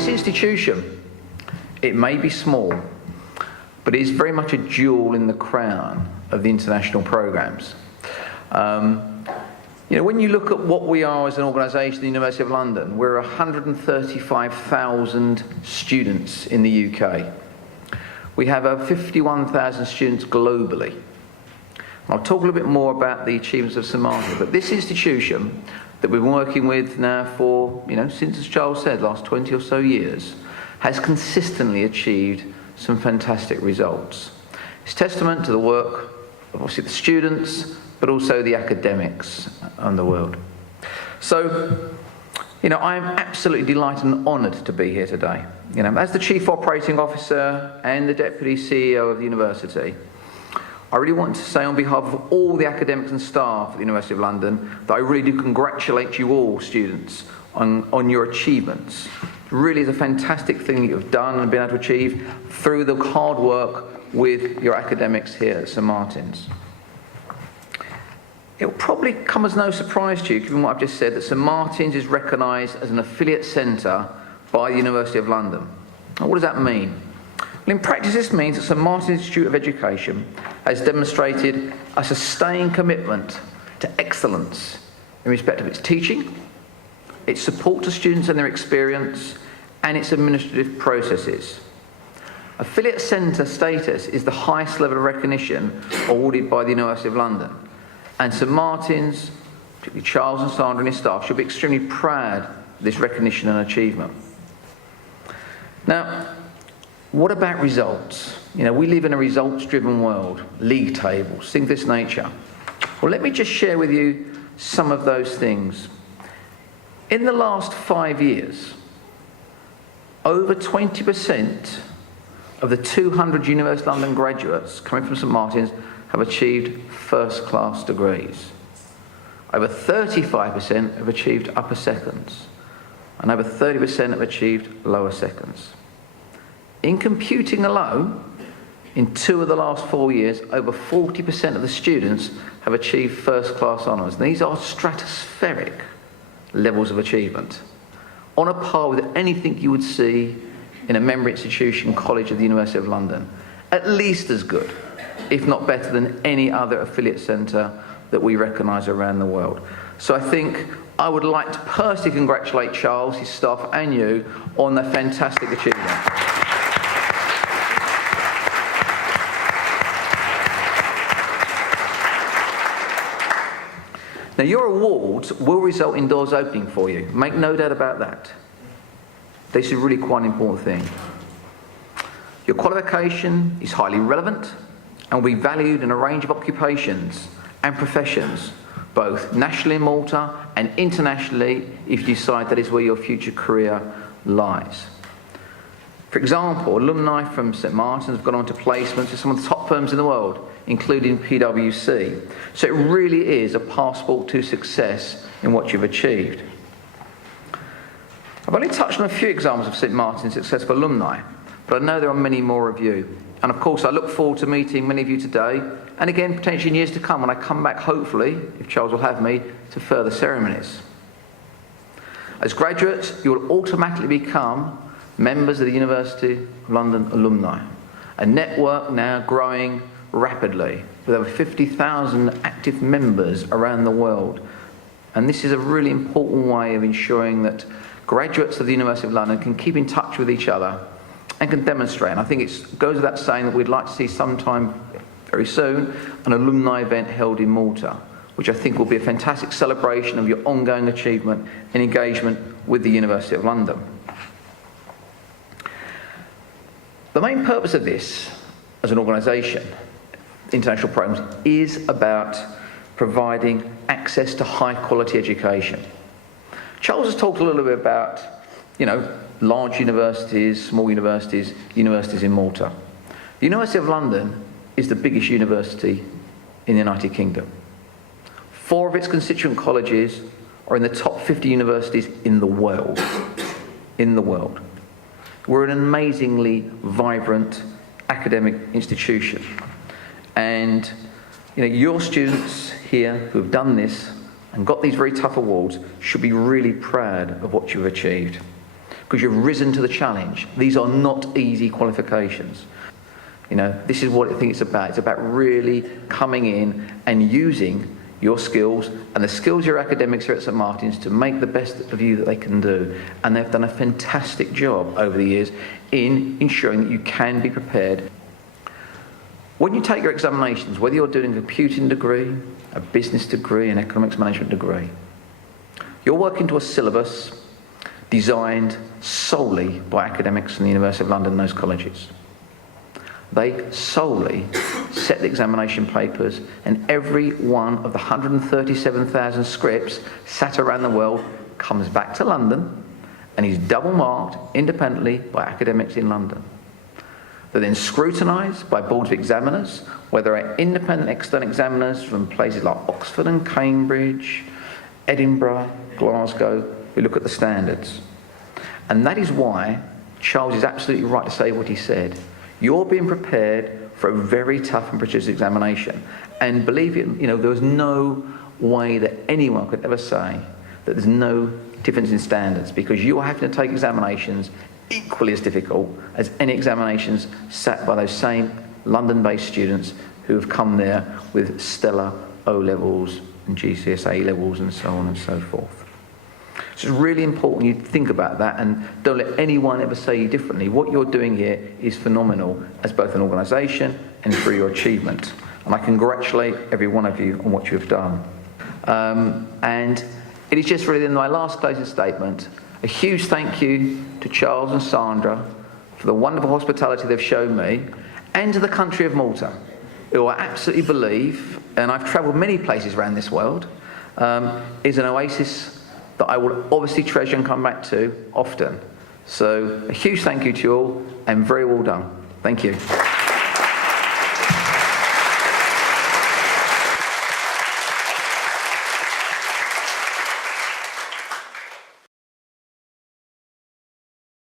this institution, it may be small, but it is very much a jewel in the crown of the international programs. When you look at what we are as an organisation, the University of London, we're 135,000 students in the UK. We have over 51,000 students globally. I'll talk a little bit more about the achievements of St Martin's, but this institution that we've been working with now for, since, as Charles said, last 20 or so years, has consistently achieved some fantastic results. It's testament to the work of obviously the students, but also the academics and the world. So, I am absolutely delighted and honoured to be here today. As the Chief Operating Officer and the Deputy CEO of the university, I really want to say on behalf of all the academics and staff at the University of London that I really do congratulate you all, students, on your achievements. It really is a fantastic thing that you've done and been able to achieve through the hard work with your academics here at St Martin's. It will probably come as no surprise to you, given what I've just said, that St Martin's is recognised as an affiliate centre by the University of London. Now, what does that mean? Well, in practice, this means that St Martin's Institute of Education has demonstrated a sustained commitment to excellence in respect of its teaching, its support to students and their experience, and its administrative processes. Affiliate centre status is the highest level of recognition awarded by the University of London. And St Martin's, particularly Charles and Sandra and his staff, should be extremely proud of this recognition and achievement. Now, what about results? We live in a results-driven world, league tables, things of this nature. Well, let me just share with you some of those things. In the last 5 years, over 20% of the 200 University of London graduates coming from St Martin's have achieved first-class degrees. Over 35% have achieved upper seconds, and over 30% have achieved lower seconds. In computing alone, in 2 of the last 4 years, over 40% of the students have achieved first-class honours. These are stratospheric levels of achievement, on a par with anything you would see in a member institution college of the University of London. At least as good, if not better than any other affiliate centre that we recognise around the world. So I think I would like to personally congratulate Charles, his staff and you on the fantastic achievement. Now, your awards will result in doors opening for you. Make no doubt about that. This is really quite an important thing. Your qualification is highly relevant and will be valued in a range of occupations and professions, both nationally in Malta and internationally if you decide that is where your future career lies. For example, alumni from St Martin's have gone on to placements with some of the top firms in the world, including PwC. So it really is a passport to success in what you've achieved. I've only touched on a few examples of St Martin's successful alumni, but I know there are many more of you. And of course, I look forward to meeting many of you today, and again, potentially in years to come when I come back, hopefully, if Charles will have me, to further ceremonies. As graduates, you will automatically become members of the University of London alumni, a network now growing rapidly with over 50,000 active members around the world. And this is a really important way of ensuring that graduates of the University of London can keep in touch with each other and can demonstrate. And I think it goes without saying that we'd like to see sometime very soon an alumni event held in Malta, which I think will be a fantastic celebration of your ongoing achievement and engagement with the University of London. The main purpose of this as an organisation, international programs, is about providing access to high quality education. Charles has talked a little bit about, large universities, small universities, universities in Malta. The University of London is the biggest university in the United Kingdom. 4 of its constituent colleges are in the top 50 universities in the world. We're an amazingly vibrant academic institution. And your students here who have done this and got these very tough awards should be really proud of what you've achieved. because you've risen to the challenge. These are not easy qualifications. You know, this is what I think it's about. It's about really coming in and using your skills and the skills of your academics here at St Martin's to make the best of you that they can do. And they've done a fantastic job over the years in ensuring that you can be prepared. When you take your examinations, whether you're doing a computing degree, a business degree, an economics management degree, you're working to a syllabus designed solely by academics from the University of London and those colleges. They solely set the examination papers, and every one of the 137,000 scripts sat around the world comes back to London and is double marked independently by academics in London. They're then scrutinised by boards of examiners, whether they're independent external examiners from places like Oxford and Cambridge, Edinburgh, Glasgow, who look at the standards. And that is why Charles is absolutely right to say what he said. You're being prepared for a very tough and prestigious examination. And believe it, you know, there was no way that anyone could ever say that there's no difference in standards, because you are having to take examinations equally as difficult as any examinations sat by those same London-based students who have come there with stellar O-levels and GCSE levels and so on and so forth. So it's really important you think about that and don't let anyone ever say you differently. What you're doing here is phenomenal as both an organisation and for your achievement. And I congratulate every one of you on what you have done. And it is just really in my last closing statement, a huge thank you to Charles and Sandra for the wonderful hospitality they've shown me, and to the country of Malta, who I absolutely believe, and I've travelled many places around this world, is an oasis that I will obviously treasure and come back to often. So a huge thank you to you all, and very well done. Thank you.